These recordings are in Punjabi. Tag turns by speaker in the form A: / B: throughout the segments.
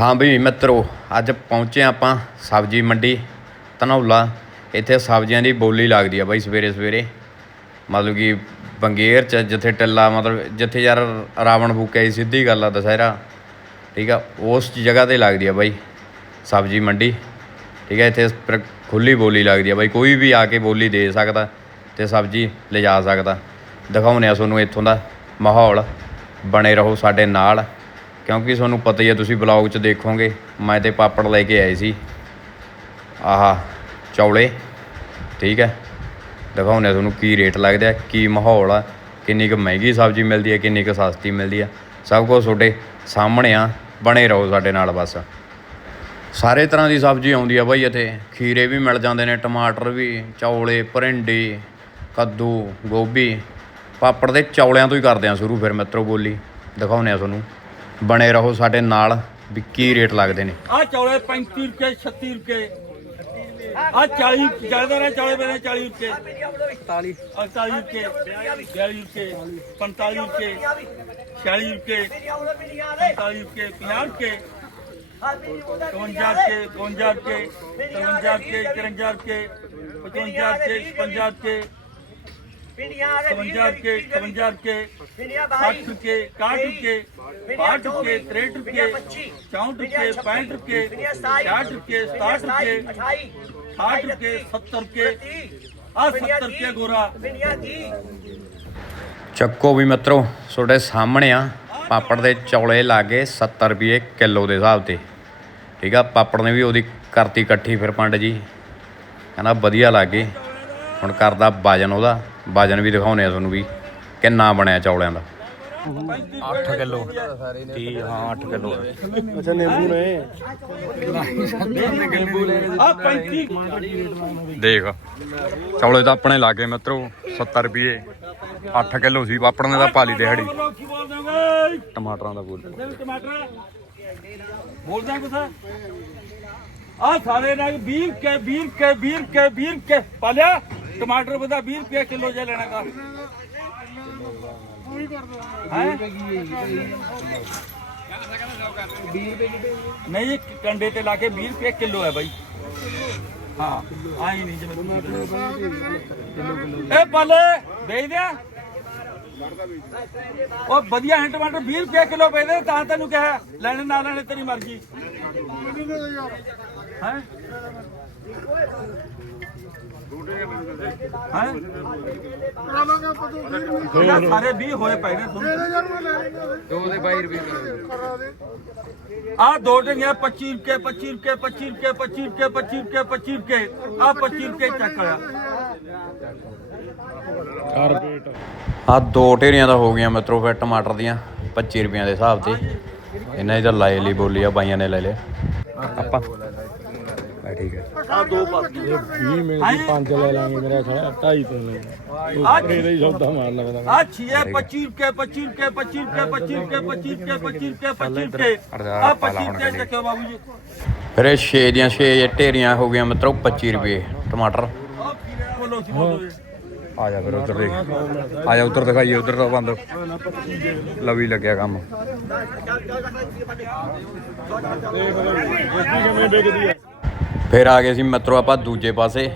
A: ਹਾਂ ਵੀ ਮਿੱਤਰੋ, ਅੱਜ ਪਹੁੰਚੇ ਆਪਾਂ ਸਬਜ਼ੀ ਮੰਡੀ, ਧਨੌਲਾ। ਇੱਥੇ ਸਬਜ਼ੀਆਂ ਦੀ ਬੋਲੀ ਲੱਗਦੀ ਆ ਬਾਈ ਸਵੇਰੇ ਸਵੇਰੇ। ਮਤਲਬ ਕਿ ਬੰਗੇਰ ਚ ਜਿੱਥੇ ਟੱਲਾ, ਮਤਲਬ ਜਿੱਥੇ ਯਾਰ ਰਾਵਣ ਫੂਕਿਆ ਸੀ, ਸਿੱਧੀ ਗੱਲ ਆ ਦੁਸਹਿਰਾ। ਠੀਕ ਆ, ਉਸ ਜਗ੍ਹਾ ਤੇ ਲੱਗਦੀ ਆ ਬਾਈ ਸਬਜ਼ੀ ਮੰਡੀ। ਠੀਕ ਹੈ ਇੱਥੇ ਪਰ ਖੁੱਲੀ ਬੋਲੀ ਲੱਗਦੀ ਆ ਬਾਈ, ਕੋਈ ਵੀ ਆ ਕੇ ਬੋਲੀ ਦੇ ਸਕਦਾ ਤੇ ਸਬਜ਼ੀ ਲਿਜਾ ਸਕਦਾ। ਦਿਖਾਉਂਦੇ ਆ ਤੁਹਾਨੂੰ ਇੱਥੋਂ ਦਾ ਮਾਹੌਲ। ਬਣੇ ਰਹੋ ਸਾਡੇ ਨਾਲ। ਕਿਉਂਕਿ ਤੁਹਾਨੂੰ ਪਤਾ ਹੀ ਹੈ, ਤੁਸੀਂ ਬਲੌਗ 'ਚ ਦੇਖੋਗੇ। ਮੈਂ ਤੇ ਪਾਪੜ ਲੈ ਕੇ ਆਏ ਸੀ। ਆਹਾ, ਚੌਲੇ। ਠੀਕ ਹੈ। ਦਿਖਾਉਂਦੇ ਆ ਤੁਹਾਨੂੰ ਕੀ ਰੇਟ ਲੱਗਦੇ ਆ, ਕੀ ਮਾਹੌਲ ਆ, ਕਿੰਨੀ ਕੁ ਮਹਿੰਗੀ ਸਬਜ਼ੀ ਮਿਲਦੀ ਹੈ, ਕਿੰਨੀ ਕੁ ਸਸਤੀ ਮਿਲਦੀ ਆ ਸਭ ਕੁਝ ਤੁਹਾਡੇ ਸਾਹਮਣੇ ਆ, ਬਣੇ ਰਹੋ ਸਾਡੇ ਨਾਲ ਬਸ। ਸਾਰੇ ਤਰ੍ਹਾਂ ਦੀ ਸਬਜ਼ੀ ਆਉਂਦੀ ਆ ਬਾਈ ਇੱਥੇ। ਖੀਰੇ ਵੀ ਮਿਲ ਜਾਂਦੇ ਨੇ, ਟਮਾਟਰ ਵੀ, ਚੌਲੇ ਭਰਿੰਡੀ ਕੱਦੂ, ਗੋਭੀ। ਪਾਪੜ ਦੇ ਚੌਲਿਆਂ ਤੋਂ ਹੀ ਕਰਦੇ ਆ ਸ਼ੁਰੂ ਫਿਰ ਮਿੱਤਰੋ ਬੋਲੀ। ਦਿਖਾਉਂਦੇ ਆ ਤੁਹਾਨੂੰ। ਬਣੇ ਰਹੋ ਸਾਡੇ ਨਾਲ ਵੀ ਕੀ ਰੇਟ ਲੱਗਦੇ ਨੇ।
B: ਆ ਚੌਲੇ 35 ਰੁਪਏ 36 ਰੁਪਏ। ਆ 40 ਜ਼ਿਆਦਾ ਨੇ ਚੌਲੇ ਬਣੇ 40 ਰੁਪਏ। 48 48 ਰੁਪਏ 42 ਰੁਪਏ 45 ਰੁਪਏ 46 ਰੁਪਏ 45 ਰੁਪਏ 50 ਰੁਪਏ 52 ਰੁਪਏ 52 ਰੁਪਏ 53 ਰੁਪਏ 54 ਰੁਪਏ 55 ਰੁਪਏ 55 ਰੁਪਏ 57 ਰੁਪਏ 52 ਰੁਪਏ 60 ਰੁਪਏ 61 ਰੁਪਏ 62 ਰੁਪਏ 63 ਰੁਪਏ 64 ਰੁਪਏ 65 ਰੁਪਏ 60 ਰੁਪਏ 67 ਰੁਪਏ 60 ਰੁਪਏ 70 ਰੁਪਏ ਆ 70 ਰੁਪਏ ਗੋਰਾ
A: ਚੱਕੋ ਵੀ ਮਿੱਤਰੋ ਤੁਹਾਡੇ ਸਾਹਮਣੇ ਆ ਪਾਪੜ ਦੇ ਚੌਲੇ ਲਾਗੇ 70 ਰੁਪਏ ਕਿਲੋ ਦੇ ਹਿਸਾਬ ਤੇ। ਠੀਕ ਆ ਪਾਪੜ ਨੇ ਵੀ ਉਹਦੀ ਕਰਤੀ ਇਕੱਠੀ ਫਿਰ ਪੰਡ ਜੀ। ਕਹਿੰਦਾ ਵਧੀਆ ਲੱਗੇ। ਹੁਣ ਕਰਦਾ ਵਜਨ ਉਹਦਾ। ਵਜਨ ਵੀ ਦਿਖਾਉਨੇ ਆ ਤੁਹਾਨੂੰ ਵੀ ਕਿੰਨਾ ਬਣਿਆ ਚੌਲਿਆਂ ਦਾ। 8 ਕਿਲੋ। 30 ਹਾਂ 8 ਕਿਲੋ
B: ਆ। 35
A: ਦੇਖ ਚੌਲੇ ਤਾਂ ਆਪਣੇ ਲਾਗੇ ਮਿੱਤਰੋ 70 ਰੁਪਏ। 8 ਕਿਲੋ ਸੀ ਪਾਪੜ ਨੇ ਤਾਂ ਪਾਲੀ ਦਿਹਾੜੀ। ਟਮਾਟਰਾਂ ਦਾ ਬੋਲ।
B: ਟਮਾਟਰ। ਬੋਲਦਾ ਕੁਛ? ਆ ਸਾਰੇ ਨਾਲ 20 ਕੇ 20 ਕੇ 20 ਕੇ 20 ਕੇ ਪਾਲਿਆ ਟਮਾਟਰ ਬਦਾ 20 ਰੁਪਏ ਕਿਲੋ ਜੇ ਲੈਣਾ ਕਾ ਹੈ? ਨਹੀਂ ਇਹ ਕੰਡੇ ਤੇ ਲਾ ਕੇ 20 ਰੁਪਏ ਕਿਲੋ ਹੈ ਬਾਈ। ਹਾਂ ਆਈ ਨਹੀਂ ਜਿਵੇਂ ਇਹ ਪਾਲੇ ਵੇਚ ਦਿਆ ਉਹ ਵਧੀਆ ਹੈ ਟਮਾਟਰ 20 ਰੁਪਏ ਕਿਲੋ ਵੇਚਦੇ ਤਾਂ ਤੈਨੂੰ ਕਿਹਾ, ਲੈਣੇ, ਨਾ ਲੈਣੇ, ਤੇਰੀ ਮਰਜ਼ੀ। ਹੈ? ਹੈ? ਸਾਰੇ 20 ਹੋਏ ਪਏ ਨੇ ਆ ਦੋ ਡੰਗੀਆਂ 25 ਰੁਪਏ 25 ਰੁਪਏ 25 ਰੁਪਏ 25 ਰੁਪਏ 25 ਰੁਪਏ 25 ਰੁਪਏ ਆ 25 ਰੁਪਏ ਚੱਕ ਲਿਆ।
A: ਆ ਦੋ ਢੇਰੀਆਂ ਦਾ ਹੋ ਗਈਆਂ ਮਿੱਤਰੋ ਫਿਰ ਟਮਾਟਰ ਦੀਆਂ 25 ਰੁਪਈਆਂ ਦੇ ਹਿਸਾਬ ਤੇ। ਇਹਨਾਂ ਦੀ ਤਾਂ ਲਾਏ ਲਈ ਬੋਲੀ ਆ ਬਾਈਆਂ ਨੇ ਲੈ ਲਿਆ। ਆਪਾਂ ਠੀਕ ਹੈ।
B: ਆ ਦੋ ਪਾਤੀਆਂ
C: 20 ਮਿੰਟ ਦੀ ਪੰਜ ਲੈ ਲਾਂਗੇ ਮੇਰਾ ਖੜਾ 2.5 ਤੋਂ ਲੈ
B: ਆ
C: ਇਹਦਾ ਹੀ ਸੌਦਾ ਮਾਰ ਲਵਾਂਗਾ
B: ਆ ਛੀਏ 25 ਰੁਪਏ 25 ਰੁਪਏ 25 ਰੁਪਏ 25 ਰੁਪਏ 25 ਰੁਪਏ 25 ਰੁਪਏ 25 ਰੁਪਏ। ਆ 25 ਰੁਪਏ ਚੱਕਿਓ ਬਾਬੂ ਜੀ।
A: ਫਿਰ ਇਹ 6 ਦੀਆਂ 6 ਢੇਰੀਆਂ ਹੋ ਗਈਆਂ ਮਿੱਤਰੋ 25 ਰੁਪਏ ਟਮਾਟਰ।
B: ਆ ਬੋਲੋ ਸੀ ਬੋਲੋ ਜੀ।
A: ਆ ਜਾ ਫਿਰ ਉਧਰ ਦੇਖ। ਆ ਜਾ ਉਧਰ ਦਿਖਾਈਏ ਉਧਰ ਦਾ ਬੰਦ। ਲਵੀ ਲੱਗਿਆ ਕੰਮ। ਫਿਰ ਆ ਗਏ ਸੀ ਮਿੱਤਰੋ ਆਪਾਂ ਦੂਜੇ ਪਾਸੇ।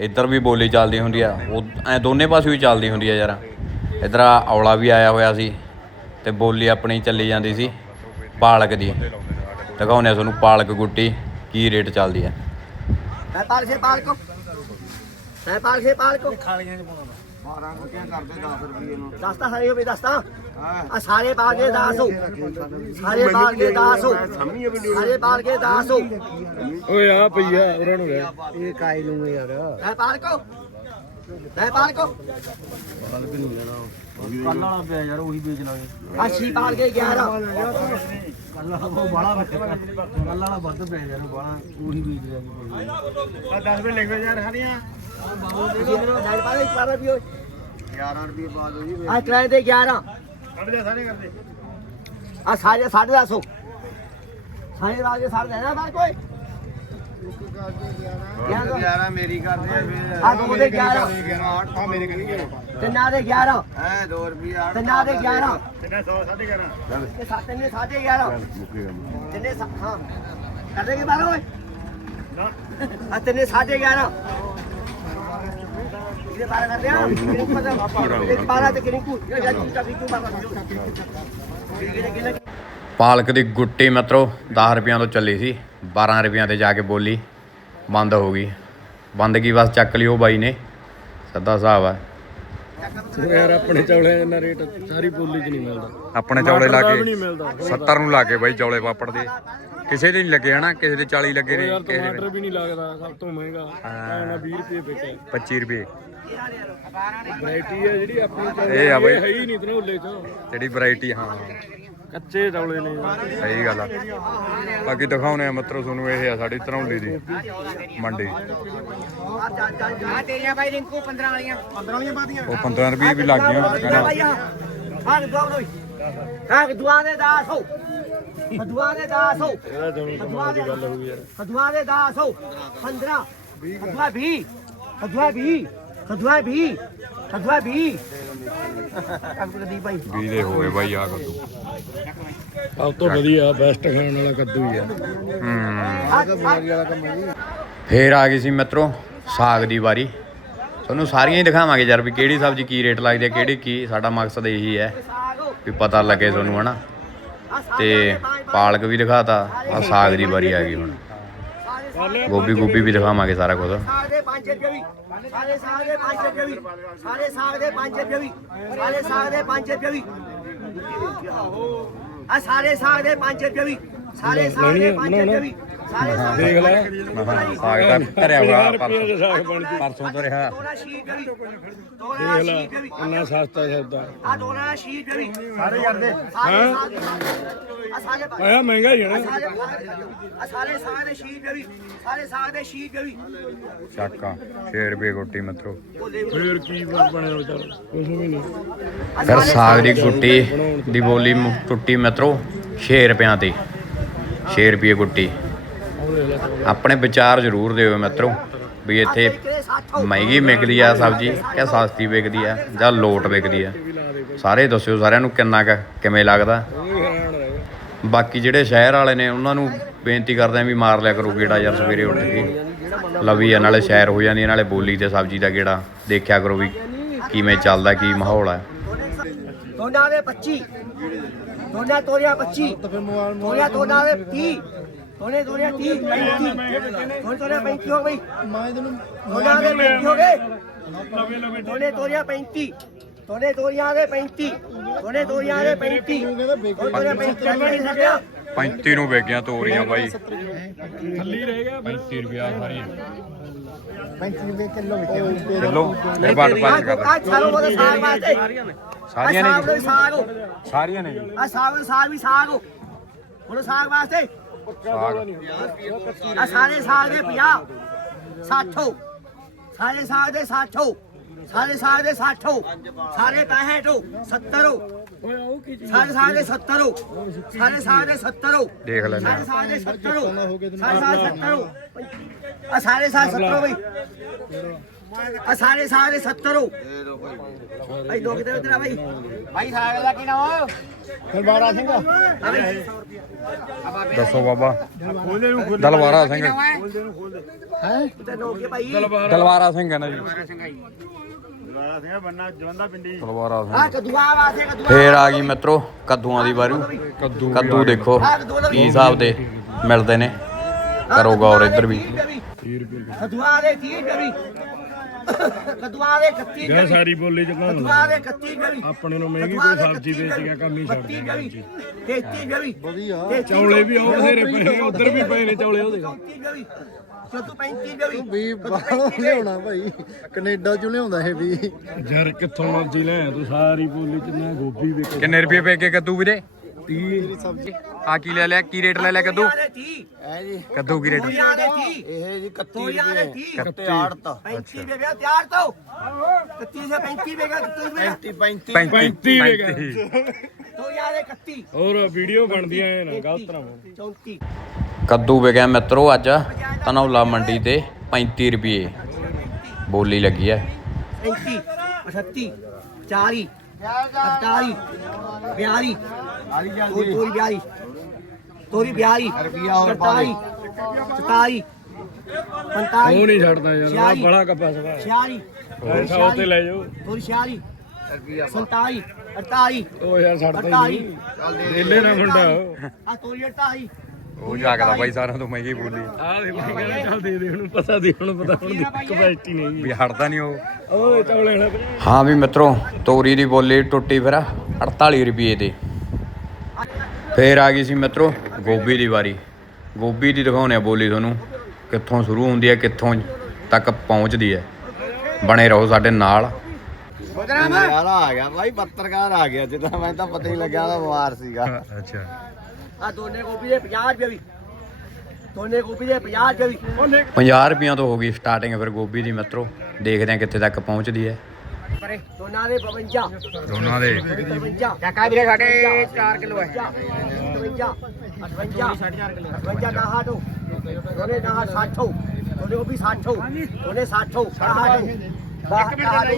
A: ਇੱਧਰ ਵੀ ਬੋਲੀ ਚੱਲਦੀ ਹੁੰਦੀ ਆ। ਉਹ ਐ ਦੋਨੇ ਪਾਸੇ ਵੀ ਚੱਲਦੀ ਹੁੰਦੀ ਆ ਯਾਰ। ਇੱਧਰ ਆ ਔਲਾ ਵੀ ਆਇਆ ਹੋਇਆ ਸੀ ਤੇ ਬੋਲੀ ਆਪਣੀ ਚੱਲੀ ਜਾਂਦੀ ਸੀ ਪਾਲਕ ਦੀ। ਦਿਖਾਉਂਦੇ ਆ ਤੁਹਾਨੂੰ ਪਾਲਕ ਗੁੱਟੀ ਕੀ ਰੇਟ ਚੱਲਦੀ ਆ।
D: ਹੈ ਪਾਲ ਸੇ ਪਾਲ ਕੋ। ਹੈ ਪਾਲ ਸੇ ਪਾਲ ਕੋ ਦਸਤਾ ਹੈ ਵੀ ਦਸਤਾ ਆ ਸਾਰੇ ਪਾਲ ਕੇ 10 ਹੋ। ਸਾਰੇ ਪਾਲ ਕੇ 10 ਹੋ। ਸਾਰੇ ਪਾਲ ਕੇ 10 ਹੋ।
C: ਓਏ ਆ ਪਈਆ ਉਹਨਾਂ ਨੂੰ
D: ਇਹ ਕਾਈ ਲੂੰਗੇ ਯਾਰ। ਹੈ ਪਾਲ ਕੋ। ਹੈ ਪਾਲ ਕੋ
B: ਕੱਲ ਵਾਲਾ ਪਿਆ ਯਾਰ ਉਹੀ ਵੇਚ ਲਾਂਗੇ।
D: ਅੱਛੀ ਪਾਲ ਕੇ 11
B: ਕੱਲ ਵਾਲਾ ਉਹ ਬਾਲਾ ਕੱਲ ਵਾਲਾ ਵੱਧ ਪਿਆ ਯਾਰ ਉਹ ਬਾਲਾ ਉਹੀ ਵੇਚ ਲਾਂਗੇ
C: 10 ਰੁਪਏ ਲਿਖ ਦੇ ਯਾਰ ਹਰੀਆਂ
D: ਨਾਲ ਪਾਲੇ 11 ਵੀ ਹੋ 11 ਰੁਪਏ ਬਾਅਦ ਹੋਈ ਆ ਕਿਰਾਏ ਦੇ 11
C: ਕੱਢ ਦੇ ਸਾਰੇ ਕਰਦੇ।
D: ਆ ਸਾਰੇ 10.5 ਹੋ ਸਾਰੇ ਰਾਜੇ ਸਾਰੇ ਦੇਣਾ ਬਾਰ ਕੋਈ? 11
C: ਮੇਰੀ ਕਰਦੇ ਆ ਫਿਰ
D: ਆ ਦੋ ਦੇ 11
C: ਆ ਮੇਰੇ ਕਰੀ
D: ਤਿੰਨਾਂ ਦੇ 11
E: ਐ 2 ਰੁਪਿਆ
D: ਤਿੰਨਾਂ ਦੇ 11
C: ਕਿੰਨਾ 100 ਸਾਢੇ 11
D: ਤੇ ਸੱਤ ਨੇ ਸਾਢੇ 11 ਤਿੰਨੇ ਹਾਂ। ਕਰਦੇ ਕਿ ਬਾਰੋ ਓਏ?
C: ਨਾ।
D: ਆ ਤਿੰਨੇ ਸਾਢੇ 11 ਇਹਦੇ ਬਾਰੇ ਕਰਦੇ ਆ ਕਿੰਨੀ ਪਤਾ ਇੱਕ ਬਾਰਾ ਤੇ ਕਿੰਨੀ ਕੁ ਇਹ ਜੱਜ ਦਾ ਵੀ ਬਾਬਾ ਕਿਹਨੇ ਕਿਹਨੇ?
A: ਪਾਲਕ ਦੀ ਗੁੱਟੀ ਮਿੱਤਰੋ 10 ਰੁਪਈਆਂ ਤੋਂ ਚੱਲੀ ਸੀ। 12 ਰੁਪਈਆਂ ਤੇ ਜਾ ਕੇ ਬੋਲੀ। ਬੰਦ ਹੋ ਗਈ। ਬੰਦ ਕੀ ਬਸ ਚੱਕ ਲਿਓ ਬਾਈ ਨੇ। ਸਿੱਧਾ ਹਿਸਾਬ ਆ।
C: ਯਾਰ ਆਪਣੇ ਚੌਲੇ ਇੰਨਾ ਰੇਟ ਸਾਰੀ ਬੋਲੀ 'ਚ ਨਹੀਂ ਮਿਲਦਾ।
A: ਆਪਣੇ ਚੌਲੇ ਲਾ ਕੇ
C: ਵੀ ਨਹੀਂ ਮਿਲਦਾ।
A: 70 ਨੂੰ ਲਾ ਕੇ ਬਾਈ ਚੌਲੇ ਪਾਪੜ ਦੇ। ਕਿਸੇ ਦੇ ਨਹੀਂ ਲੱਗੇ ਹਨਾ ਕਿਸੇ ਦੇ 40 ਲੱਗੇ ਨੇ
C: ਯਾਰ
A: ਕਿਸੇ ਦੇ
C: ਟਮਾਟਰ ਵੀ ਨਹੀਂ ਲੱਗਦਾ ਸਭ ਤੋਂ ਮਹਿੰਗਾ। ਆਣਾ 20 ਰੁਪਏ ਵਿਕਿਆ
A: 25 ਰੁਪਏ।
C: ਵੈਰਾਈਟੀ ਹੈ ਜਿਹੜੀ ਆਪਣੀ ਚੌਲੇ
A: ਇਹ ਆ ਬਈ।
C: ਹੈ ਹੀ ਨਹੀਂ ਤਨੋਲੇ 'ਚ।
A: ਜਿਹੜੀ ਵੈਰਾਈਟੀ ਹਾਂ।
C: ਕੱਚੇ ਚੌਲੇ ਨੇ।
A: ਸਹੀ ਗੱਲ ਆ। ਬਾਕੀ ਦਿਖਾਉਨੇ ਆ ਮਿੱਤਰੋ ਤੁਹਾਨੂੰ ਇਹ ਆ ਸਾਡੀ ਧਰੌਲੀ ਦੀ ਮੰਡੀ।
D: ਆ ਤੇਰੀਆਂ ਬਾਈ ਰਿੰਕੂ 15 ਵਾਲੀਆਂ। 15 ਵਾਲੀਆਂ ਬਾਦੀਆਂ
A: ਉਹ 15 ਰੁਪਏ ਵੀ ਲੱਗ ਗਈਆਂ ਕਹਿੰਦਾ।
D: ਹਾਂ ਦੁਆ ਦੋ। ਹਾਂ ਦੁਆ ਦੇ ਦਾਸ ਹੋ। ਦੁਆ ਦੇ ਦਾਸ ਹੋ।
C: ਇਹਦਾ ਕਮਾਲ ਦੀ ਗੱਲ ਹੋਈ ਯਾਰ।
D: ਦੁਆ ਦੇ ਦਾਸ ਹੋ। 15 ਦੁਆ 20 ਦੁਆ 20 ਦੁਆ 20 ਦੁਆ 20 ਅਗਰ ਦੀ ਭਾਈ
A: 20 ਦੇ ਹੋਏ ਬਾਈ ਆ ਕੱਦੂ।
C: ਸਭ ਤੋਂ ਵਧੀਆ ਬੈਸਟ ਖਾਣ ਵਾਲਾ ਕੱਦੂ ਹੀ ਆ।
A: ਹੂੰ। ਫੇਰ ਆ ਗਈ ਸੀ ਮਿੱਤਰੋ ਸਾਗ ਦੀ ਵਾਰੀ। ਤੁਹਾਨੂੰ ਸਾਰੀਆਂ ਹੀ ਦਿਖਾਵਾਂਗੇ ਯਾਰ ਵੀ ਕਿਹੜੀ ਸਬਜ਼ੀ ਕੀ ਰੇਟ ਲੱਗਦੀ ਹੈ ਕਿਹੜੀ ਕੀ ਸਾਡਾ ਮਕਸਦ ਇਹੀ ਹੈ ਵੀ ਪਤਾ ਲੱਗੇ ਤੁਹਾਨੂੰ ਹਨਾ? ਤੇ ਪਾਲਕ ਵੀ ਦਿਖਾਤਾ ਆ ਸਾਗ ਦੀ ਵਾਰੀ ਆ ਗਈ ਹੁਣ। ਗੋਭੀ ਗੋਭੀ ਵੀ ਦਿਖਾਵਾਂਗੇ ਸਾਰਾ ਕੁਝ।
D: ਸਾਗ ਦੇ 5 ਰੁਪਏ ਵੀ ਸਾਰੇ ਸਾਗ ਦੇ 5 ਰੁਪਏ ਵੀ ਸਾਰੇ ਸਾਗ ਦੇ 5 ਰੁਪਏ ਵੀ ਸਾਰੇ ਸਾਗ ਦੇ 5 ਰੁਪਏ ਵੀ ਆ ਸਾਰੇ ਸਾਗ ਦੇ 5 ਰੁਪਏ ਵੀ ਸਾਰੇ ਸਾਗ ਦੇ 5 ਰੁਪਏ ਵੀ
C: ਦੇਖ ਲੈ।
A: ਸਾਗ ਦਾ ਧਰਿਆ ਹੋਇਆ ਪਰਸੋਂ। ਤੋਂ ਰਿਹਾ।
D: ਦੋਨਾ ਸ਼ੀਟ ਵੀ ਦੋਨਾ
C: ਦੇਖ ਲੈ
D: ਸ਼ੀਟ ਵੀ
C: ਇੰਨਾ ਸਸਤਾ ਸੌਦਾ।
D: ਆ ਦੋਨਾ ਸ਼ੀਟ ਵੀ ਸਾਰੇ ਕਰਦੇ ਸਾਰੇ ਆ ਸਾਰੇ
C: ਆਇਆ ਮਹਿੰਗਾ ਹੀ ਹੈ ਨਾ।
D: ਸਾਰੇ ਆ ਸਾਰੇ ਸਾਗ ਦੇ ਸ਼ੀਟ ਵੀ ਸਾਰੇ ਸਾਗ ਦੇ ਸ਼ੀਟ ਵੀ
A: ਚੱਕਾ 6 ਰੁਪਏ ਗੋਟੀ ਮਿੱਤਰੋ
C: ਫੇਰ ਕੀ ਬਣਿਆ ਵਿਚਾਰ ਕੁਝ ਵੀ ਨਹੀਂ।
A: ਫਿਰ ਸਾਗ ਦੀ ਗੁੱਟੀ ਦੀ ਬੋਲੀ ਟੁੱਟੀ ਮਿੱਤਰੋ 6 ਰੁਪਿਆਂ ਤੇ। 6 ਰੁਪਏ ਗੁੱਟੀ। ਆਪਣੇ ਵਿਚਾਰ ਜ਼ਰੂਰ ਦਿਓ ਮਿੱਤਰੋ ਵੀ ਇੱਥੇ ਮਹਿੰਗੀ ਵਿਕਦੀ ਆ ਸਬਜ਼ੀ ਕਿ ਸਸਤੀ ਵਿਕਦੀ ਆ ਜਾਂ ਲੋਟ ਵਿਕਦੀ ਆ। ਸਾਰੇ ਦੱਸਿਓ ਸਾਰਿਆਂ ਨੂੰ ਕਿੰਨਾ ਕੁ, ਕਿਵੇਂ ਲੱਗਦਾ। ਬਾਕੀ ਜਿਹੜੇ ਸ਼ਹਿਰ ਵਾਲੇ ਨੇ, ਉਹਨਾਂ ਨੂੰ ਬੇਨਤੀ ਕਰਦੇ ਆ ਵੀ ਮਾਰ ਲਿਆ ਕਰੋ ਗੇੜਾ ਯਾਰ ਸਵੇਰੇ ਉੱਠ ਕੇ। ਲਵੀ ਆ, ਨਾਲੇ ਸ਼ਹਿਰ ਹੋ ਜਾਂਦੀ ਨਾਲੇ ਬੋਲੀ ਤੇ ਸਬਜ਼ੀ ਦਾ ਗੇੜਾ ਦੇਖਿਆ ਕਰੋ ਵੀ ਕਿਵੇਂ ਚੱਲਦਾ, ਕੀ ਮਾਹੌਲ ਹੈ
D: ਦੋਨਾਂ ਦੇ 25 ਦੋਨਾਂ ਤੋਰੀਆਂ 25 ਤੋਰੀਆਂ, ਦੋਨਾਂ ਦੇ 30 ਦੋਨੇ ਤੋਰੀਆਂ 30 35 ਦੋਨੇ ਤੋਰੀਆਂ 35 ਹੋ ਗਈ ਮੈਂ ਤੈਨੂੰ ਦੋਨਾਂ ਦੇ 35 ਹੋ ਗਏ। ਦੋਨੇ ਤੋਰੀਆਂ 35 ਦੋਨੇ ਤੋਰੀਆਂ ਦੇ 35 ਦੋਨੇ ਤੋਰੀਆਂ ਦੇ 35 ਦੋਨੇ ਤੋਰੀਆਂ 35 ਨਹੀਂ ਸਕਿਆ
A: 35 ਨੂੰ ਵੇਗੀਆਂ ਤੋਰੀਆਂ ਬਾਈ।
C: ਥੱਲੀ ਰਹਿ ਗਿਆ
A: 35 ਰੁਪਿਆ ਸਾਰੀਆਂ
D: 35 ਰੁਪਏ ਕਿਲੋ ਵਿੱਚ
A: ਕਿਲੋ? ਇਹ ਵੱਟ ਪੰਜ ਕਰ।
D: ਆ ਸਾਰੋ ਬੋਲੇ ਸਾਗ ਵਾਸਤੇ।
A: ਸਾਰੀਆਂ ਨੇ।
D: ਸਾਗ
A: ਸਾਰੀਆਂ ਨੇ।
D: ਆ ਸਾਗ ਸਾਗ ਵੀ ਸਾਗ। ਹੋ ਬੋਲੋ ਸਾਗ ਵਾਸਤੇ।
A: ਸਾਗ।
D: ਆ ਸਾਰੇ ਸਾਗ ਦੇ 50 60 ਹੋ ਸਾਰੇ ਸਾਗ ਦੇ 60 ਹੋ ਸਾਰੇ ਸਾਗ ਦੇ 60 ਹੋ ਸਾਰੇ 65 ਹੋ 70 ਹੋ
C: ਓਏ ਉਹ ਕੀ ਚੀਜ਼
D: ਸਾਰੇ ਸਾਗ ਦੇ 70 ਹੋ ਸਾਰੇ ਸਾਗ ਦੇ 70 ਹੋ
A: ਦੇਖ
D: ਸਾਰੇ। ਸਾਗ ਦੇ 70 ਹੋ ਸਾਰੇ ਸਾਗ 70 ਹੋ ਆ ਸਾਰੇ ਸਾਗ 70 ਹੋ ਬਈ। ਆ ਸਾਰੇ ਦੇ 70 ਹੋ। ਭਾਈ ਲੋਕ ਤੇ ਉਧਰ ਆ ਭਾਈ ਭਾਈ ਸਾਗ ਦਾ ਕੀ ਨਾਮ ਦਲਬਾਰਾ ਸਿੰਘ। ਆ
A: ਦੱਸੋ ਬਾਬਾ। ਦਲਵਾਰਾ ਸਿੰਘ।
D: ਭਾਈ।
A: ਦਲਵਾਰਾ ਸਿੰਘ ਹੈ ਨਾ ਜੀ।
C: ਦੁਬਾਰਾ ਸਿੰਘ ਬੰਨਾ ਜਵੰਦਾ ਪਿੰਡੀ।
A: ਦਲਵਾਰਾ ਸਿੰਘ।
D: ਆ ਕਦੂਆ ਵਾਸਤੇ ਕਦੂਆ
A: ਫੇਰ ਆ ਗਈ ਮਿੱਤਰੋ ਕੱਦੂਆਂ ਦੀ ਵਾਰੀ। ਕੱਦੂ ਕੱਦੂ ਦੇਖੋ ਕੀ ਹਿਸਾਬ ਦੇ ਮਿਲਦੇ ਨੇ। ਕਰੋ ਗੌਰ ਇੱਧਰ ਵੀ।
C: 30 ਰੁਪਏ
D: ਕਦੂਆ ਦੇ। 30 ਗਵੀ ਕਦੂਆ ਦੇ 31
C: ਜਿਹੜਾ
D: ਗਵੀ
C: ਸਾਰੀ ਬੋਲੀ ਚ ਭਾਂ
D: ਕਦੂਆ ਦੇ 31 ਗਵੀ
C: ਆਪਣੇ ਨੂੰ ਮਹਿੰਗੀ ਕੋਈ ਸਬਜ਼ੀ
D: 31
C: ਵੇਚ ਗਿਆ ਕੰਮ ਹੀ ਛੱਡ
D: 32
C: ਦਿੰਦਾ
D: ਗਵੀ 33 ਗਵੀ ਵਧੀਆ।
C: ਚੌਲੇ ਵੀ ਉਹ ਬਥੇਰੇ ਪਏ ਉਧਰ ਵੀ ਪਏ ਨੇ ਚੌਲੇ ਉਹਦੇ।
D: 34 ਗਵੀ ਚੌਥੂ 35 ਗਵੀ
F: ਵੀ ਬਾਹਰੋਂ ਲਿਆਉਣਾ ਭਾਈ। ਕੈਨੇਡਾ ਚੋਂ ਲਿਆਉਂਦਾ ਇਹ ਵੀ।
C: ਯਾਰ ਕਿੱਥੋਂ ਮਰਜ਼ੀ ਲੈ ਤੂੰ ਸਾਰੀ ਬੋਲੀ ਚ ਨਾ ਗੋਭੀ ਵੇਚ।
A: ਕਿੰਨੇ ਰੁਪਏ ਪੈ ਕੇ ਕੱਦੂ ਵੀਰੇ?
C: 30
F: ਸਬਜ਼ੀ
A: ਆ ਕੀ ਲੈ ਲਿਆ? ਕੀ ਰੇਟ ਲੈ ਲਿਆ ਕੱਦੂ?
D: ਤੋਰੀਆਂ ਦੇ 30
F: ਹੈ ਜੀ।
A: ਕੱਦੂ ਕੀ ਰੇਟ
D: ਤੋਰੀਆਂ ਦੇ 30
F: ਇਹ ਜੀ 31
D: ਤੋਰੀਆਂ ਦੇ 30
F: ਕੱਤੇ ਆੜਤ।
D: 35 ਦੇ ਵਿਆਹ ਤਿਆਰ ਤੋਂ 31 ਸੇ 35 ਵੇਗਾ 31 ਵੇਗਾ
F: 35 35
C: 35 ਵੇਗਾ।
D: ਤੋਰੀਆਂ ਦੇ 31
C: ਹੋਰ ਵੀਡੀਓ ਬਣਦੀਆਂ ਐ ਨਾ ਗਲਤ ਤਰ੍ਹਾਂ
D: 34
A: ਕੱਦੂ ਵਿਕਿਆ ਮਿੱਤਰੋ ਅੱਜ ਧਨੌਲਾ ਮੰਡੀ ਤੇ 35 ਰੁਪਏ। ਬੋਲੀ ਲੱਗੀ ਹੈ
D: 35 38 40 48 42 ਤੋਰੀ ਤੋਰੀ 42 ਤੋਰੀ 42 43 44
C: ਉਹ ਨਹੀਂ ਛੱਡਦਾ ਯਾਰ
D: ਛਿਆਲੀ।
C: ਬੜਾ ਕੱਪਾ ਸਵਾ
D: 46
C: ਸੌ ਤੇ ਲੈ ਜਾਓ
D: ਤੋਰੀ 46 47 48
C: ਉਹ ਯਾਰ ਛੱਡਦਾ ਹੀ ਨਹੀਂ ਦੇਲੇ ਨਾ ਮੁੰਡਾ
D: ਆ ਤੋਰੀ 48
A: ਉਹ ਜਾਗਦਾ ਬਾਈ ਸਾਰਿਆਂ ਤੋਂ ਮਹਿੰਗੀ ਬੋਲੀ।
C: ਆਹ ਦੇ ਮੈਂ ਕਹਿੰਦਾ ਚੱਲ ਦੇ ਦੇ ਉਹਨੂੰ ਪਤਾ ਦੀ ਹੁਣ ਪਤਾ ਹੁਣ ਦੀ ਕਪੈਸਿਟੀ ਨਹੀਂ
A: ਵੀ ਹਟਦਾ ਨਹੀਂ ਉਹ।
C: ਓਏ ਚੌਲੇ ਵਾਲਾ
A: ਹਾਂ ਵੀ ਮਿੱਤਰੋ ਤੋਰੀ ਦੀ ਬੋਲੀ ਟੁੱਟੀ ਫਿਰ 48 ਰੁਪਏ ਦੇ। ਫੇਰ ਆ ਗਈ ਸੀ ਮਿੱਤਰੋ ਗੋਭੀ ਦੀ ਵਾਰੀ। ਗੋਭੀ ਦੀ ਦਿਖਾਉਣੇ ਆ ਬੋਲੀ ਤੁਹਾਨੂੰ ਕਿੱਥੋਂ ਸ਼ੁਰੂ ਹੁੰਦੀ ਹੈ ਕਿੱਥੋਂ ਤੱਕ ਪਹੁੰਚਦੀ ਹੈ। ਬਣੇ ਰਹੋ ਸਾਡੇ ਨਾਲ।
F: ਯਾਰ ਆ ਗਿਆ ਭਾਈ ਪੱਤਰਕਾਰ ਆ ਗਿਆ ਜਿੱਦਾਂ ਮੈਂ ਤਾਂ ਪਤਾ ਹੀ ਲੱਗਿਆ ਉਹਦਾ ਬਿਮਾਰ ਸੀਗਾ।
A: ਅੱਛਾ।
D: ਆ ਦੋਨੇ ਗੋਭੀ ਦੇ 50 ਰੁਪਏ ਵੀ ਦੋਨੇ ਗੋਭੀ ਦੇ 50 ਰੁਪਏ ਵੀ
A: 50 ਰੁਪਈਆਂ ਤੋਂ ਹੋ ਗਈ ਸਟਾਰਟਿੰਗ ਫਿਰ ਗੋਭੀ ਦੀ ਮਿੱਤਰੋ। ਦੇਖਦੇ ਆ ਕਿੱਥੇ ਤੱਕ ਪਹੁੰਚਦੀ ਹੈ।
D: ਦੋਨਾਂ ਦੇ 52
A: ਦੋਨਾਂ ਦੇ।
D: 52 ਕਾਕਾ ਵੀਰੇ ਸਾਡੇ 4 ਕਿਲੋ ਹੈ। 52 58 58 ਨਾ ਹਾਟੋ ਦੋਨੇ ਨਾ ਹਾਟ 60 ਹੋ ਦੋਨੇ ਉਹ ਵੀ 60 ਹੋ ਦੋਨੇ 60 ਹੋ ਹਾਟੋ ਬਾਹਰ ਬਾਹਰ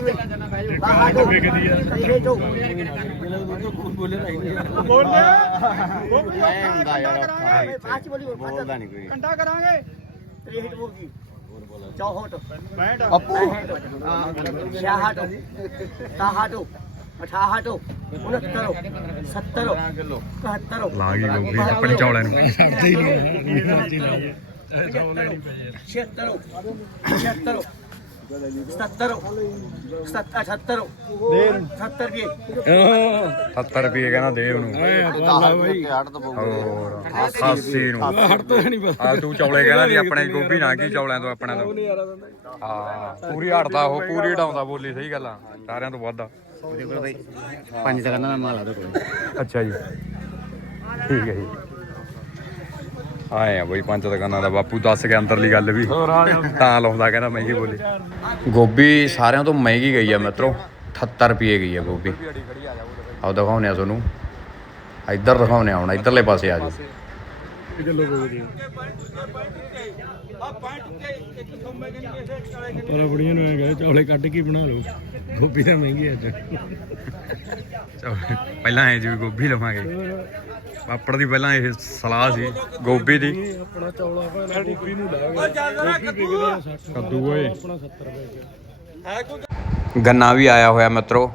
D: ਬਾਹਰ ਕਹੀਏ ਜੋ।
F: ਐ ਹੁੰਦਾ ਯਾਰ ਔਖਾ ਇੱਥੇ।
D: ਬਾਅਦ ਚ ਬੋਲੀ
F: ਬੋਲਦਾ ਨਹੀਂ ਕੋਈ।
D: ਕੰਡਾ ਕਰਾਂਗੇ। 63 ਮੁਰਗੀ 64
F: ਪੱਪੂ
D: 66 67 68 69 70 71
A: ਲਾ ਗਈ ਗੋਭੀ ਆਪਣੇ ਚੌਲਾਂ ਨੂੰ।
C: ਛੱਡਦੇ ਹੀ ਨਹੀਂ ਮਰਜ਼ੀ ਲਾਈਏ
D: 76 76 77 77 70 ਵੀ
A: 70 ਰੁਪਏ। ਕਹਿੰਦਾ ਦੇ ਉਹਨੂੰ
C: ਓਏ ਬਾਲਾ ਬਾਈ।
F: ਹੱਟ ਤੋਂ ਪਊ
A: ਹੋਰ 88 ਨੂੰ।
C: ਹਟਦਾ ਨਹੀਂ ਪਤਾ
A: ਆ ਤੂੰ ਚੌਲੇ ਕਹਿੰਦਾ ਸੀ ਆਪਣੇ ਗੋਭੀ ਨਾ ਕੀ ਚੌਲਿਆਂ ਤੋਂ ਆਪਣੇ ਤੋਂ। ਹਾਂ ਪੂਰੀ ਹਟਦਾ ਉਹ ਪੂਰੀ ਹਟਾਉਂਦਾ ਬੋਲੀ ਸਹੀ ਗੱਲ ਆ। ਸਾਰਿਆਂ ਤੋਂ ਵੱਧ ਆ।
F: ਪੰਜ ਤੱਕ ਨਾ ਮਾਲਾ ਦੇ ਕੋਲ।
A: ਅੱਛਾ ਜੀ। ਠੀਕ ਹੈ ਜੀ। ਆਏ ਆ ਬਈ ਪੰਜ ਦੁਕਾਨਾਂ ਦਾ ਬਾਪੂ ਦੱਸ ਕੇ ਅੰਦਰਲੀ ਗੱਲ ਵੀ। ਤਾਂ ਲਾਉਂਦਾ ਕਹਿੰਦਾ ਮਹਿੰਗੀ ਬੋਲੀ। ਗੋਭੀ ਸਾਰਿਆਂ ਤੋਂ ਮਹਿੰਗੀ ਗਈ ਆ ਮਿੱਤਰੋ 78 ਰੁਪਏ ਗਈ ਆ ਗੋਭੀ। ਆਓ ਦਿਖਾਉਨੇ ਆ ਤੁਹਾਨੂੰ। ਇੱਧਰ ਦਿਖਾਉਨੇ ਆ ਹੁਣ ਇੱਧਰਲੇ ਪਾਸੇ ਆ ਜਾਓ।
C: ਪਰ ਬੜੀਆਂ ਨੂੰ ਐ ਗਏ ਚੌਲੇ ਕੱਢ ਕੇ ਬਣਾ ਲਓ। ਗੋਭੀ ਤਾਂ ਮਹਿੰਗੀ ਅੱਜ।
A: ਚਲੋ, ਪਹਿਲਾਂ ਐ ਜੀ ਗੋਭੀ ਲਵਾਂਗੇ। ਪਾਪੜ ਦੀ ਪਹਿਲਾਂ ਇਹ ਸਲਾਹ ਸੀ ਗੋਭੀ ਦੀ।
C: ਆਪਣਾ ਚੌਲਾ ਭਾਵੇਂ ਗੋਭੀ ਨੂੰ ਲਾ
B: ਉਹ ਜਾਂਦਾ ਨਾ ਕੱਦੂ।
A: ਕੱਦੂ ਓਏ।
C: ਆਪਣਾ 70 ਰੁਪਏ
B: ਹੈ ਕੋਈ
A: ਗੰਨਾ ਵੀ ਆਇਆ ਹੋਇਆ ਮਿੱਤਰੋ।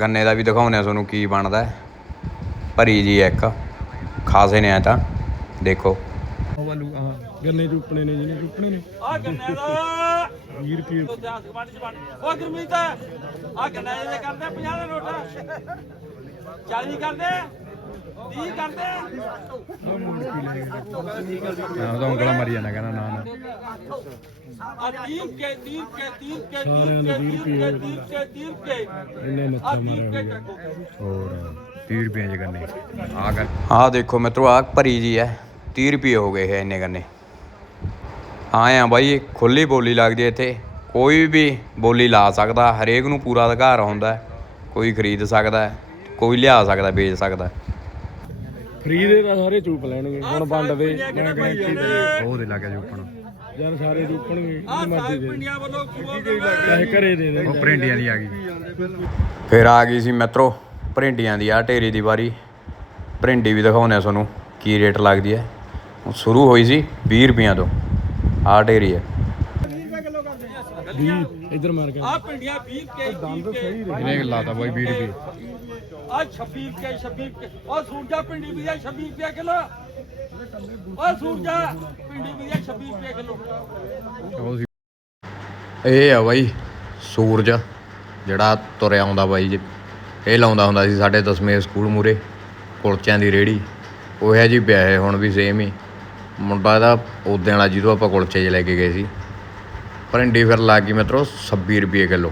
A: ਗੰਨੇ ਦਾ ਵੀ ਦਿਖਾਉਂਦੇ ਆ ਤੁਹਾਨੂੰ ਕੀ ਬਣਦਾ ਭਰੀ ਜੀ ਇੱਕ। ਖਾਸੇ ਨੇ ਆ ਤਾਂ। ਦੇਖੋ।
C: ਉਹ ਆਲੂ ਆਹ ਗੰਨੇ ਚੁੱਪਣੇ ਨੇ ਜਿਹਨੇ ਚੁੱਪਣੇ ਨੇ।
B: ਆ ਗੰਨੇ ਦਾ।
C: 20 ਰੁਪਏ
B: ਤੋ ਧਿਆਨ ਸਮਾਨ ਚ ਬਣ ਉਹ ਗੁਰਮੀਤ ਆ ਗੰਨੇ ਦੇ ਕਰਦੇ 50 ਦਾ ਨੋਟ। 40 ਕਰਦੇ 30 ਕਰਦੇ
A: ਉਹਦਾ ਉਂਗਲਾ ਮਰੀ ਜਾਂਦਾ ਕਹਿੰਦਾ ਨਾ ਨਾ।
B: ਆ 30 ਕੇ 30 ਕੇ 30 ਕੇ 30
C: ਸਾਰਿਆਂ ਨੂੰ
B: ਕੇ
C: 30
B: 30 ਕੇ 30 ਕੇ
C: ਇੰਨੇ
B: ਆ
C: ਮੱਥਾ
B: 30
C: ਮਾਰਿਆ
B: ਕੇ
C: ਹੋਇਆ।
B: ਚੱਕੋ।
A: ਹੋਰ 30 ਰੁਪਏ ਚ ਗੰਨੇ। ਆ ਗੱਲ। ਆ ਦੇਖੋ ਮਿੱਤਰੋ ਆ ਭਰੀ ਜੀ ਹੈ। 30 ਰੁਪਏ ਹੋ ਗਏ ਇਹ ਇੰਨੇ ਗੰਨੇ ਆਏ ਆ ਬਾਈ ਖੁੱਲੀ ਬੋਲੀ ਲੱਗਦੀ ਹੈ ਇੱਥੇ। ਕੋਈ ਵੀ ਬੋਲੀ ਲਾ ਸਕਦਾ ਹਰੇਕ ਨੂੰ ਪੂਰਾ ਅਧਿਕਾਰ ਹੁੰਦਾ ਹੈ। ਕੋਈ ਖਰੀਦ ਸਕਦਾ ਹੈ, ਕੋਈ ਲਿਆ ਸਕਦਾ ਵੇਚ ਸਕਦਾ ਹੈ।
C: ਫ੍ਰੀ ਦੇ ਤਾਂ ਸਾਰੇ ਚੂਪ ਲੈਣਗੇ ਹੁਣ ਵੰਡ ਦੇ ਮੈਂ ਕਹਿੰਦਾ
A: ਉਹ ਦੇ ਲੱਗਾ ਜੂਪਣ
C: ਯਾਰ ਸਾਰੇ ਚੂਪਣਗੇ ਮਰਜ਼ੀ ਦੇ। ਚਾਹੇ ਘਰੇ ਦੇ ਦੇ
A: ਉਹ ਭਰਿੰਡੀਆਂ ਦੀ ਆ ਗਈ। ਫਿਰ ਆ ਗਈ ਸੀ ਮਿੱਤਰੋ ਭਰਿੰਡੀਆਂ ਦੀ ਆ ਢੇਰੀ ਦੀ ਵਾਰੀ। ਭਰਿੰਡੀ ਵੀ ਦਿਖਾਉਂਦੇ ਆ ਤੁਹਾਨੂੰ ਕੀ ਰੇਟ ਲੱਗਦੀ ਹੈ। ਸ਼ੁਰੂ ਹੋਈ ਸੀ 20 ਰੁਪਈਆਂ ਤੋਂ। ਆ ਢੇਰੀ ਹੈ।
C: 20 ਇੱਧਰ ਮਾਰ ਕੇ।
B: ਆ ਪਿੰਡੀਆਂ 20 ਕੇ 30 ਕੇ
A: ਇਹਨੇ ਲਾਤਾ ਬਾਈ 20 ਰੁਪਏ।
B: ਆ 26 ਕੇ 26 ਕੇ। ਉਹ ਸੂਰਜਾ ਪਿੰਡੀ ਵੀ ਆ 26 ਰੁਪਏ ਕਿਲੋ। ਉਹ ਸੂਰਜਾ ਪਿੰਡੀ ਵੀ ਆ 26 ਰੁਪਏ ਕਿਲੋ।
A: ਇਹ ਆ ਬਾਈ ਸੂਰਜ ਜਿਹੜਾ ਤੁਰਿਆ ਆਉਂਦਾ ਬਾਈ ਜੀ। ਇਹ ਲਾਉਂਦਾ ਹੁੰਦਾ ਸੀ ਸਾਡੇ ਦਸਵੇਂ ਸਕੂਲ ਮੂਰੇ ਕੁਲਚਿਆਂ ਦੀ ਰੇੜੀ ਉਹ ਹੈ ਜੀ ਪਿਆ ਹੈ ਹੁਣ ਵੀ ਸੇਮ ਹੀ। ਮੁੰਡਾ ਇਹਦਾ ਉਦੋਂ ਵਾਲਾ ਜਿਹਦੋਂ ਆਪਾਂ ਕੁਲਚੇ 'ਚ ਲੈ ਕੇ ਗਏ ਸੀ। ਭਰਿੰਡੀ ਫਿਰ ਲੱਗ ਗਈ ਮਿੱਤਰੋ 26 ਰੁਪਏ ਕਿਲੋ।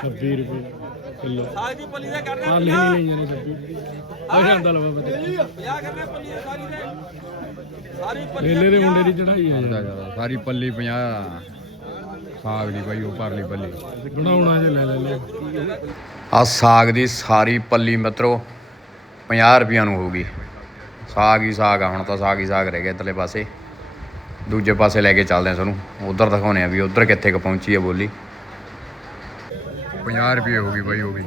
C: 26 ਰੁਪਏ ਕਿਲੋ।
B: ਸਾਗ ਦੀ ਪੱਲੀ ਦੇ ਕਰਦੇ
C: ਆ ਨਹੀਂ ਨਹੀਂ ਜਾਨੇ 26 ਉਹ ਜਾਂਦਾ ਲਵਾ ਪਤਾ
B: 50 ਕਰਦੇ ਪੱਲੀ ਦੇ ਸਾਰੀ ਦੇ ਸਾਰੀ ਪੱਲੀ
C: ਮੇਲੇ ਦੇ ਮੁੰਡੇ ਦੀ ਚੜਾਈ ਹੈ ਯਾਰ
A: ਸਾਰੀ ਪੱਲੀ 50 ਸਾਗ ਦੀ ਬਾਈ ਉਹ ਪਰਲੀ ਪੱਲੀ।
C: ਬਣਾਉਣਾ ਜੇ ਲੈ ਲੈ ਲੈ
A: ਆ ਸਾਗ ਦੀ ਸਾਰੀ ਪੱਲੀ ਮਿੱਤਰੋ 50 ਰੁਪਈਆਂ ਨੂੰ ਹੋਊਗੀ ਸਾਗ ਹੀ ਸਾਗ ਆ, ਹੁਣ ਤਾਂ ਸਾਗ ਹੀ ਸਾਗ ਰਹਿ ਗਿਆ ਇੱਧਰਲੇ ਪਾਸੇ। ਦੂਜੇ ਪਾਸੇ ਲੈ ਕੇ ਚੱਲਦੇ ਆ ਤੁਹਾਨੂੰ। ਉਧਰ ਦਿਖਾਉਣੇ ਆ ਵੀ ਉਧਰ ਕਿੱਥੇ ਕ ਪਹੁੰਚੀ ਆ ਬੋਲੀ। 50 ਰੁਪਏ ਹੋ ਗਈ ਬਾਈ ਉਹ ਵੀ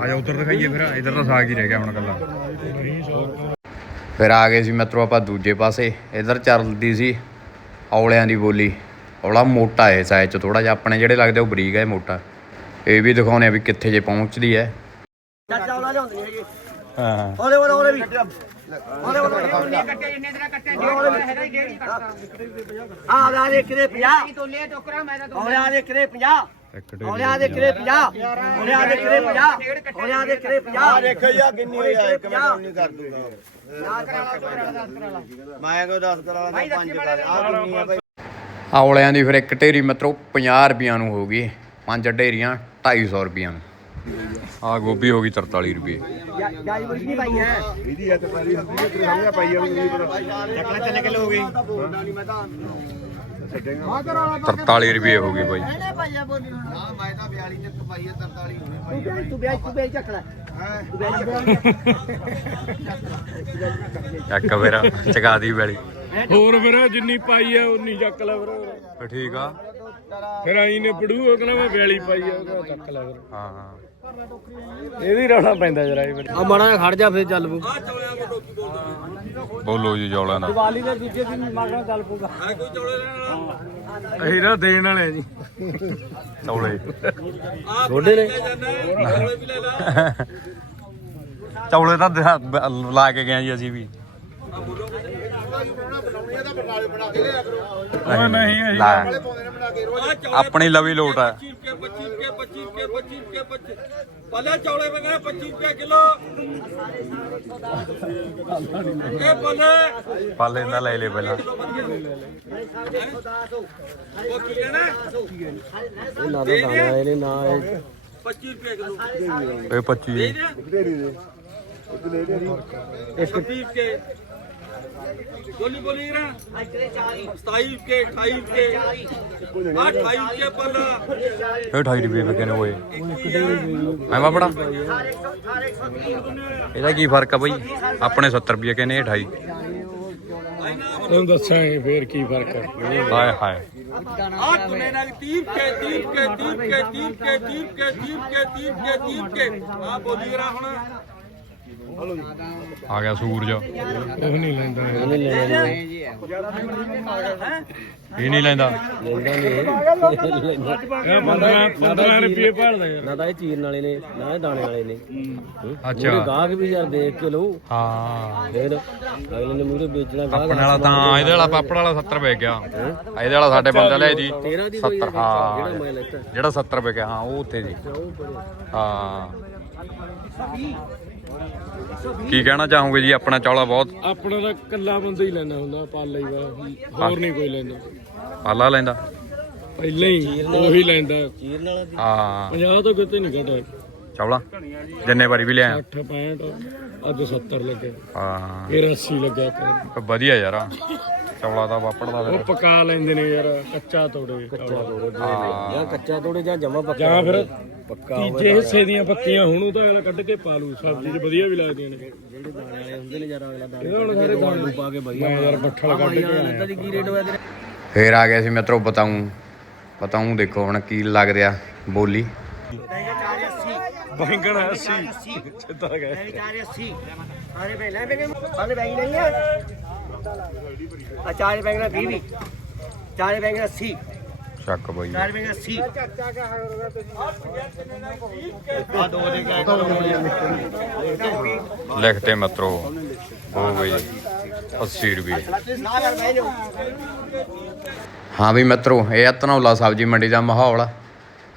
A: ਆ ਉਧਰ ਦਿਖਾਈਏ ਫਿਰ, ਇਧਰ ਤਾਂ ਸਾਗ ਹੀ ਰਹਿ ਗਿਆ ਹੁਣ ਕੱਲਾ ਫਿਰ ਆ ਗਏ ਸੀ ਮਿੱਤਰੋ ਆਪਾਂ ਦੂਜੇ ਪਾਸੇ। ਇਧਰ ਚੱਲਦੀ ਸੀ ਔਲਿਆਂ ਦੀ ਬੋਲੀ। ਔਲਾ ਮੋਟਾ ਹੈ ਸਾਈਜ਼ ਚ ਥੋੜਾ ਜਿਹਾ ਆਪਣੇ ਜਿਹੜੇ ਲੱਗਦੇ ਉਹ ਬਰੀਕ ਹੈ ਮੋਟਾ। ਇਹ ਵੀ ਦਿਖਾਉਣੇ ਆ ਵੀ ਕਿੱਥੇ ਜੇ ਪਹੁੰਚਦੀ ਹੈ।
D: ਚਾਚਾ ਉਹਨਾਂ ਲਿਆਉਂਦੇ ਹੈਗੇ
A: ਹਾਂ
D: ਉਹਦੇ ਉਹਦੇ ਉਹਦੇ ਵੀ ਉਹਦੇ ਉਹਦੇ ਕੱਟੇ ਜਿੰਨੇ ਦਿਨ ਕੱਟੇ ਹੈਗਾ ਹੀ ਡੇਢ ਹੀ ਕੱਟਦਾ ਆ ਆ ਦੇ ਕਿਰੇ 50
E: ਤੋਲੇ ਟੋਕਰਾ ਮੈਂ ਤਾਂ
D: ਔਲੇ ਆ ਦੇ ਕਿਰੇ 50
A: ਇੱਕ
D: ਔਲੇ ਆ ਦੇ ਕਿਰੇ 50 ਔਲੇ ਆ ਦੇ ਕਿਰੇ 50 ਔਲੇ ਆ ਦੇ ਕਿਰੇ 50
F: ਦੇਖੋ ਯਾ ਕਿੰਨੀ ਹੋਈ ਆ ਇੱਕ ਮੈਂ ਨਹੀਂ ਕਰ ਦੂੰਗਾ। ਮੈਂ ਕੋ 10 ਕਰਾ ਲਾ 5 ਕਰ। ਆ ਕਿੰਨੀ ਆ ਬਈ?
A: ਔਲਿਆਂ ਦੀ ਫਿਰ ਇੱਕ ਢੇਰੀ ਮਿੱਤਰੋ 50 ਰੁਪਈਆਂ ਨੂੰ ਹੋ ਗਈ। ਪੰਜ ਢੇਰੀਆਂ 250 ਰੁਪਈਆਂ ਨੂੰ। ਆ ਗੋਭੀ ਹੋ ਗਈ 43 ਰੁਪਏ।
D: ਜਾਈ ਨਹੀਂ ਪਾਈ ਹੈ
C: ਇਹਦੀ ਤੇ ਪਹਿਲੀ ਹੁੰਦੀ ਹੈ ਤੇਰੇ ਪਾਈ ਆ ਨਹੀਂ ਪਤਾ
F: ਚੱਕਲਾ ਕਿੰਨੇ ਕਿਲੋ ਹੋ ਗਈ
A: 43 ਰੁਪਏ ਹੋ ਗਈ ਬਾਈ।
F: ਨਾ ਮੈਂ ਤਾਂ 42 ਤੇ ਪਾਈ ਆ 43 ਹੋਣੇ
D: ਤੂੰ ਵਿਆਜ ਤੂੰ ਵਿਆਜ ਚੱਕ ਲੈ ਤੂੰ
A: ਚਕਾ ਦੀ
C: ਹੋਰ ਫਿਰ ਜਿੰਨੀ ਪਾਈ ਆ ਉਨੀ ਚੱਕ ਲੈ ਫਿਰ।
A: ਠੀਕ ਆ।
C: ਫਿਰ ਆਈ ਨੇ ਪੜੂ ਉਹ ਕਹਿੰਦਾ ਮੈਂ ਵੈਲੀ ਪਾਈ ਆ ਉਹਦਾ ਚੱਕ ਲੈ ਫਿਰ।
A: ਹਾਂ ਹਾਂ।
C: ਇਹਦੀ ਰਾਣਾ ਪੈਂਦਾ ਜਰਾ ਇਹ ਆ ਮੜਾ ਖੜ ਜਾ ਫਿਰ ਚੱਲ ਪੂ
A: ਬੋਲੋ ਜੀ ਜੌਲਾਂ ਦਾ
C: ਦੀਵਾਲੀ ਦੇ ਦੂਜੇ ਦਿਨ ਮਾਗਣਾ ਚੱਲ ਪੂਗਾ ਅਸੀਂ ਨਾ ਦੇਣ ਵਾਲੇ ਜੀ।
A: ਚੌਲੇ।
C: ਛੋਡੇ ਨੇ।
A: ਚੌਲੇ ਤਾਂ ਦਿਹਾ- ਬ- ਲਾ ਕੇ ਗਏ ਜੀ ਅਸੀਂ ਵੀ। ਬਾਜੂ ਬਣਾਉਣਾ ਬਣਾਉਣੀ ਆ ਤਾਂ ਬਰਨਾਲੇ ਬਣਾ ਕੇ ਲਿਆ ਕਰੋ।
C: ਉਹ ਨਹੀਂ ਅਸੀਂ
A: ਲੈ। ਨਾਲੇ ਪਾਉਂਦੇ ਨੇ ਬਣਾ ਕੇ ਰੋਜ਼ ਆਪਣੀ ਲਵੀ ਲੋਟ
B: 25 ਰੁਪਏ 25 ਰੁਪਏ 25 ਰੁਪਏ 25 ਰੁਪਏ 25 ਭਲਾ ਚੌਲੇ ਮੈਂ 25 ਰੁਪਏ ਕਿਲੋ। ਇਹ ਭਲਾ
A: ਪਾਲੇ ਨਾ ਲੈ ਲੈ ਪਹਿਲਾਂ।
B: ਕਿਲੋ ਵਧੀਆ ਉਹ ਕੀ ਹੈ
C: ਨਾ? ਉਹ ਨਾ ਦੇ ਨਾ ਇਹਨੇ ਨਾ
B: 25 ਰੁਪਏ ਕਿਲੋ।
A: ਇਹ 25
B: ਦੇ ਦੇ ਇੱਕ ਬੋਲੀ ਬੋਲੀ ਰਾ 27 ਕੇ 28 ਕੇ। 28 ਕੇ ਪੱਲਾ।
A: ਇਹ 28 ਰੁਪਏ ਵਿਕੇ ਨੇ ਓਏ। ਮੈਂ ਬਾਪੜਾ ਇਹਦਾ ਕੀ ਫ਼ਰਕ ਆ ਬਈ? ਆਪਣੇ 70 ਰੁਪਏ ਕਹਿੰਦੇ 28
C: ਤੁਹਾਨੂੰ ਦੱਸਾਂਗੇ ਫੇਰ ਕੀ ਫ਼ਰਕ ਹੈ
A: ਹਾਏ ਹਾਏ।
B: ਆ ਤੁਨੇ ਨਾ 30 ਕੇ 30 ਕੇ 30 ਕੇ 30 ਕੇ 30 ਕੇ 30 ਕੇ 30 ਕੇ 30 ਕੇ। ਆ ਬੋਲੀ ਰਾ ਹੁਣ।
A: ਆ ਗਿਆ ਸੂਰਜ।
C: ਉਹ ਨਹੀਂ ਲੈਂਦਾ ਇਹ। ਨਹੀਂ
A: ਇਹ ਨਹੀਂ ਲੈਂਦਾ।
C: ਇਹ। 15 15 ਰੁਪਏ ਭਾਲਦਾ
G: ਨਾ ਤਾਂ ਇਹ ਚੀਰਨ ਵਾਲੇ ਨੇ ਨਾ ਇਹ ਦਾਣੇ ਵਾਲੇ ਨੇ।
A: ਅੱਛਾ।
G: ਗਾਹਕ ਵੀ ਯਾਰ ਦੇਖ ਕੇ ਲਓ।
A: ਹਾਂ।
G: ਫਿਰ ਅਗਲੇ ਨੇ ਮੂਰੇ ਵੇਚਣਾ ਗਾਹਕ
A: ਆਪਣੇ ਵਾਲਾ ਤਾਂ ਇਹਦੇ ਵਾਲਾ ਪਾਪੜ ਵਾਲਾ 70 ਵੇ ਗਿਆ। ਇਹਦੇ ਵਾਲਾ ਸਾਡੇ ਬੰਦੇ ਲਿਆ ਜੀ।
G: 13 ਦੀ ਕੋਈ
A: 70 ਹਾਂ।
G: ਮੈਂ ਲੈਤਾ।
A: ਜਿਹੜਾ 70 ਰੁਪਏ ਗਿਆ ਹਾਂ ਉਹ ਉੱਥੇ ਜੀ। ਹਾਂ। ਕੀ ਕਹਿਣਾ ਚਾਹੋਗੇ ਜੀ? ਆਪਣਾ ਚੌਲਾ ਬਹੁਤ
C: ਆਪਣਾ ਤਾਂ ਕੱਲਾ ਬੰਦਾ ਹੀ ਲੈਂਦਾ ਹੁੰਦਾ ਪਾਲਾ ਹੀ ਵਾ ਹੋਰ ਨਹੀਂ ਕੋਈ ਲੈਂਦਾ।
A: ਪਾਲਾ ਲੈਂਦਾ?
C: ਪਹਿਲਾਂ ਹੀ ਉਹੀ ਲੈਂਦਾ।
G: ਵਾਲਾ
A: ਹਾਂ।
C: 50 ਤੋਂ ਕਿਤੇ ਨਹੀਂ ਘਟਾ
A: ਚੌਲਾ? ਜਿੰਨੇ ਵਾਰੀ ਵੀ ਲਿਆ
C: 60 65 ਅੱਜ 70 ਲੱਗੇ
A: ਹਾਂ।
C: ਫਿਰ 80 ਲੱਗਿਆ
A: ਵਧੀਆ ਯਾਰ। ਚੌਲਾ ਦਾ ਪਾਪੜ ਦਾ
C: ਉਹ
A: ਫਿਰ।
C: ਪਕਾ ਲੈਂਦੇ ਨੇ ਯਾਰ ਕੱਚਾ ਤੋੜੇ ਕੱਚਾ ਤੋੜੇ
G: ਜਾਂ ਕੱਚਾ ਤੋੜੇ ਜਾਂ ਜਮਾ ਪੱਕਾ।
C: ਜਾਂ ਫਿਰ
G: ਪੱਕਾ
C: ਤੀਜੇ ਹਿੱਸੇ ਦੀਆਂ ਪੱਤੀਆਂ ਹੁਣ ਉਹ ਤਾਂ ਅਗਲਾ ਕੱਢ ਕੇ ਪਾ ਲੂ ਸਬਜ਼ੀ 'ਚ ਵਧੀਆ ਵੀ ਲੱਗਦੀਆਂ ਨੇ।
G: ਜਿਹੜੇ ਦਾਣੇ ਵਾਲੇ ਹੁੰਦੇ ਨੇ ਯਾਰ ਅਗਲਾ ਦਾਣੇ
C: ਇਹਦਾ ਹੁਣ ਸਾਰੇ ਦਾਣੇ।
G: ਪਾ ਕੇ
C: ਮੈਂ ਯਾਰ ਬੱਠਲ ਕੱਢ ਕੇ ਆਇਆ।
G: ਦੀ ਕੀ ਰੇਟ ਹੋਇਆ ਤੇਰੇ?
A: ਫੇਰ ਆ ਗਿਆ ਸੀ ਮਿੱਤਰੋ ਬਤਾਉਂ ਬਤਾਉਂ ਦੇਖੋ ਹੁਣ ਕੀ ਲੱਗਦੇ ਆ ਬੋਲੀ।
C: ਬੈਂਗਣ 80 ਸਿੱਧਾ ਗਏ।
D: ਚਾਰੇ 80 ਸਾਰੇ ਬੈਗ ਲੈ ਬੈਗ ਸਾਰੇ ਬੈਗ ਨਹੀਂ ਹੈ ਆ ਚਾਰੇ ਬੈਗ ਨਾ 20 ਵੀ ਚਾਰੇ ਬੈਗ 80
A: ਚੱਕ ਬਈ।
D: ਚਾਰੇ ਬੈਗ 80
A: ਲਿਖਤੇ ਮਿੱਤਰੋ ਹੋ ਗਈ 80 ਰੁਪਏ
D: ਨਾ ਕਰ ਬਹਿ ਜਾਓ
A: ਹਾਂ ਵੀ ਮਿੱਤਰੋ ਇਹ ਆ ਧਨੌਲਾ ਸਬਜ਼ੀ ਮੰਡੀ ਦਾ ਮਾਹੌਲ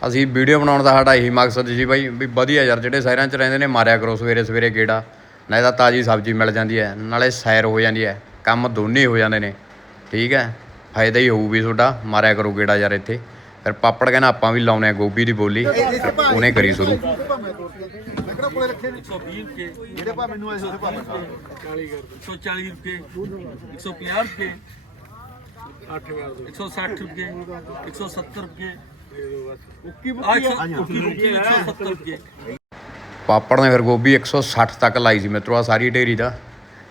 A: ਅਸੀਂ ਵੀਡੀਓ ਬਣਾਉਣ ਦਾ ਸਾਡਾ ਇਹੀ ਮਕਸਦ ਸੀ ਬਾਈ ਵੀ ਵਧੀਆ ਯਾਰ ਜਿਹੜੇ ਸ਼ਹਿਰਾਂ 'ਚ ਰਹਿੰਦੇ ਨੇ ਮਾਰਿਆ ਕਰੋ ਸਵੇਰੇ ਸਵੇਰੇ ਗੇੜਾ। ਨਾਲੇ ਤਾਂ ਤਾਜ਼ੀ ਸਬਜ਼ੀ ਮਿਲ ਜਾਂਦੀ ਹੈ ਨਾਲੇ ਸੈਰ ਹੋ ਜਾਂਦੀ ਹੈ। ਕੰਮ ਦੋਨੇ ਹੋ ਜਾਂਦੇ ਨੇ। ਠੀਕ ਹੈ? ਫਾਇਦਾ ਹੀ ਹੋਊ ਵੀ ਤੁਹਾਡਾ ਮਾਰਿਆ ਕਰੋ ਗੇੜਾ ਯਾਰ ਇੱਥੇ। ਫਿਰ ਪਾਪੜ ਕਹਿੰਦਾ ਆਪਾਂ ਵੀ ਲਾਉਣੇ ਆ ਗੋਭੀ ਦੀ ਬੋਲੀ। ਉਹਨੇ ਕਰੀ ਸ਼ੁਰੂ।
B: 120 ਕੇ ਜਿਹੜੇ ਭਾ ਮੈਨੂੰ ਐਸੇ ਉਹਦੇ ਭਾ 140 ਰੁਪਏ। 150 ਰੁਪਏ। 160 ਰੁਪਏ। 170 ਰੁਪਏ। ਉੱਕੀ ਬੁੱਕੀ 170 ਰੁਪਏ
A: ਪਾਪੜ ਨੇ ਫਿਰ ਗੋਭੀ 160 ਤੱਕ ਲਾਈ ਸੀ ਮਿੱਤਰੋ ਆ ਸਾਰੀ ਢੇਰੀ ਦਾ।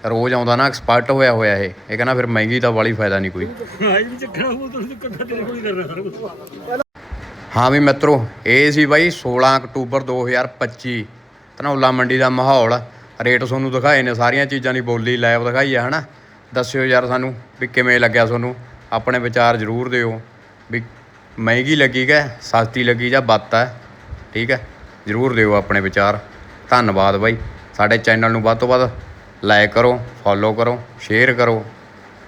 A: ਰੋਜ਼ ਆਉਂਦਾ ਨਾ ਐਕਸਪਰਟ ਹੋਇਆ ਹੋਇਆ ਇਹ। ਇਹ ਕਹਿੰਦਾ ਫਿਰ ਮਹਿੰਗੀ ਤਾਂ ਵਾਲੀ ਫਾਇਦਾ ਨਹੀਂ ਕੋਈ। ਹਾਂ ਵੀ ਮਿੱਤਰੋ, ਇਹ ਸੀ ਬਾਈ 16 ਅਕਤੂਬਰ 2025 ਧਨੌਲਾ ਮੰਡੀ ਦਾ ਮਾਹੌਲ। ਰੇਟ ਤੁਹਾਨੂੰ ਦਿਖਾਏ ਨੇ, ਸਾਰੀਆਂ ਚੀਜ਼ਾਂ ਦੀ ਬੋਲੀ ਲਾਈਵ ਦਿਖਾਈ ਆ, ਹਨਾ? ਦੱਸਿਓ ਯਾਰ ਸਾਨੂੰ ਵੀ ਕਿਵੇਂ ਲੱਗਿਆ ਤੁਹਾਨੂੰ। ਆਪਣੇ ਵਿਚਾਰ ਜ਼ਰੂਰ ਦਿਓ। ਵੀ ਮਹਿੰਗੀ ਲੱਗੀ ਕਿ ਸਸਤੀ ਲੱਗੀ ਜਾਂ ਬੱਤ ਹੈ, ਠੀਕ ਹੈ? ਜ਼ਰੂਰ ਦਿਓ ਆਪਣੇ ਵਿਚਾਰ। ਧੰਨਵਾਦ ਬਾਈ। ਸਾਡੇ ਚੈਨਲ ਨੂੰ ਵੱਧ ਤੋਂ ਵੱਧ ਲਾਈਕ ਕਰੋ ਫੋਲੋ ਕਰੋ ਸ਼ੇਅਰ ਕਰੋ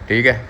A: ਠੀਕ ਹੈ?